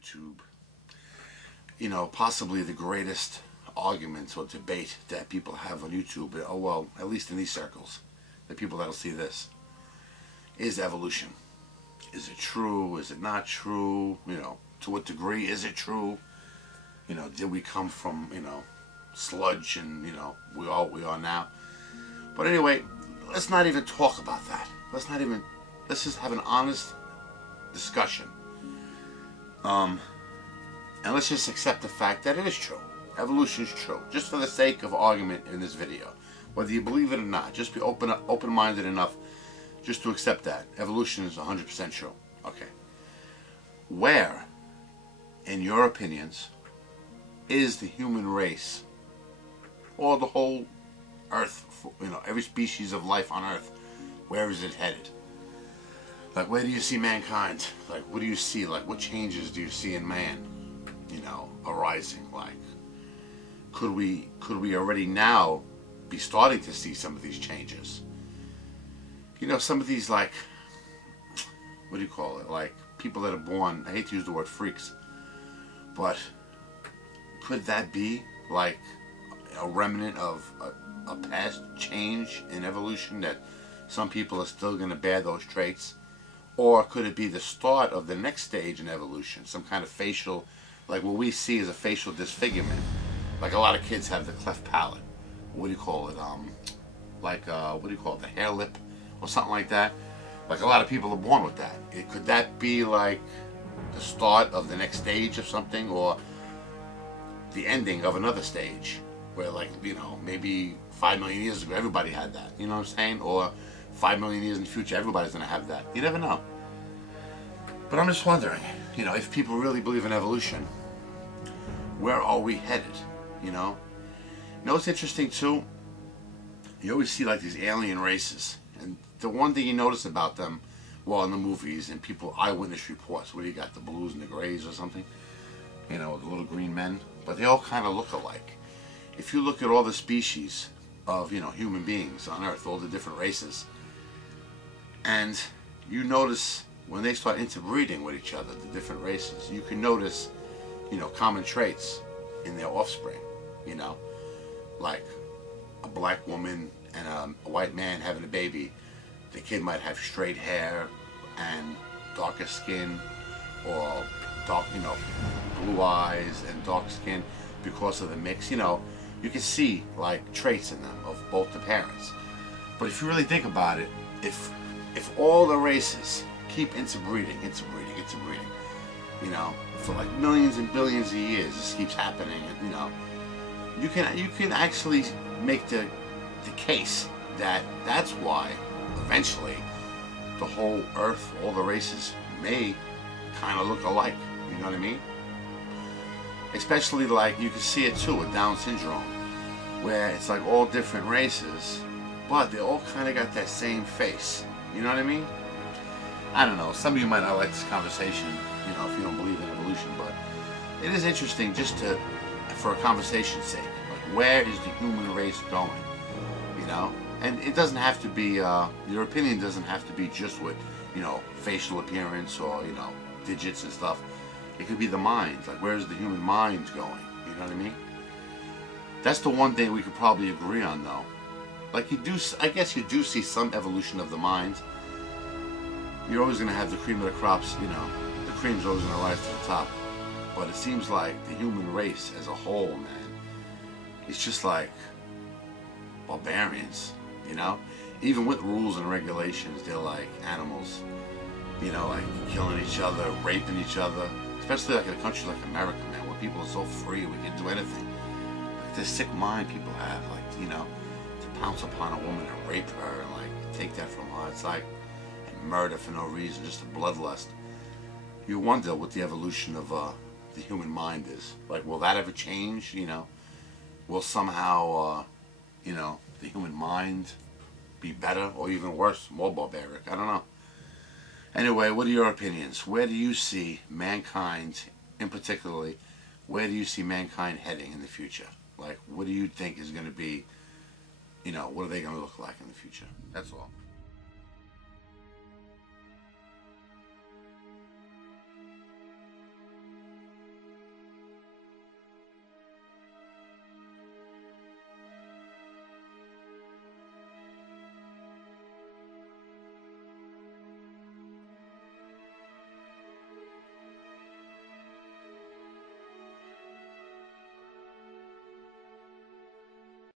YouTube. You know, possibly the greatest argument or debate that people have on YouTube, oh well, at least in these circles, the people that'll see this, is evolution. Is it true? Is it not true? You know, to what degree is it true? You know, did we come from, you know, sludge and, you know, we are now? But anyway, let's not even talk about that. Let's just have an honest discussion. And let's just accept the fact that it is true. Evolution is true. Just for the sake of argument in this video. Whether you believe it or not, just be open-minded enough just to accept that. Evolution is 100% true. Okay. Where, in your opinions, is the human race, or the whole Earth, you know, every species of life on Earth, where is it headed? Like, where do you see mankind? Like, what do you see? Like, what changes do you see in man, you know, arising? Like, could we already now be starting to see some of these changes? You know, some of these, like, what do you call it? Like, people that are born, I hate to use the word freaks, but could that be, like, a remnant of a past change in evolution, that some people are still going to bear those traits? Or could it be the start of the next stage in evolution, some kind of facial, like what we see as a facial disfigurement? Like, a lot of kids have the cleft palate. What do you call it? What do you call it? The hair lip or something like that. Like, a lot of people are born with that. Could that be like the start of the next stage of something, or the ending of another stage where, like, you know, maybe 5 million years ago everybody had that, you know what I'm saying? Or 5 million years in the future everybody's going to have that. You never know. But I'm just wondering, you know, if people really believe in evolution, where are we headed, you know? You know what's interesting too? You always see, like, these alien races, and the one thing you notice about them, well, in the movies and people, eyewitness reports, what do you got, the blues and the grays or something? You know, the little green men, but they all kind of look alike. If you look at all the species of, you know, human beings on Earth, all the different races, and you notice when they start interbreeding with each other, the different races, you can notice, you know, common traits in their offspring, you know, like a black woman and a white man having a baby. The kid might have straight hair and darker skin, or dark, you know, blue eyes and dark skin because of the mix. You know, you can see, like, traits in them of both the parents. But if you really think about it, if all the races keep interbreeding, you know, for like millions and billions of years, this keeps happening, and, you know, you can actually make the case that that's why eventually the whole Earth, all the races, may kind of look alike. You know what I mean? Especially, like, you can see it too with Down syndrome, where it's like all different races, but they all kind of got that same face. You know what I mean? I don't know. Some of you might not like this conversation, you know, if you don't believe in evolution, but it is interesting just for a conversation's sake. Like, where is the human race going? You know? And it doesn't have to be, your opinion doesn't have to be just with, you know, facial appearance or, you know, digits and stuff. It could be the mind. Like, where's the human mind going? You know what I mean? That's the one thing we could probably agree on, though. Like, I guess you do see some evolution of the mind. You're always going to have the cream of the crops, you know. The cream's always going to rise to the top. But it seems like the human race as a whole, man, it's just like barbarians, you know? Even with rules and regulations, they're like animals. You know, like killing each other, raping each other. Especially like in a country like America, man, where people are so free, we can do anything. Like, this sick mind people have, like, you know, to pounce upon a woman and rape her and, like, take that from her. It's like, and murder for no reason, just a bloodlust. You wonder what the evolution of the human mind is. Like, will that ever change, you know? Will somehow, you know, the human mind be better or even worse, more barbaric? I don't know. Anyway, what are your opinions? Where do you see mankind, in particularly, where do you see mankind heading in the future? Like, what do you think is going to be, you know, what are they going to look like in the future? That's all.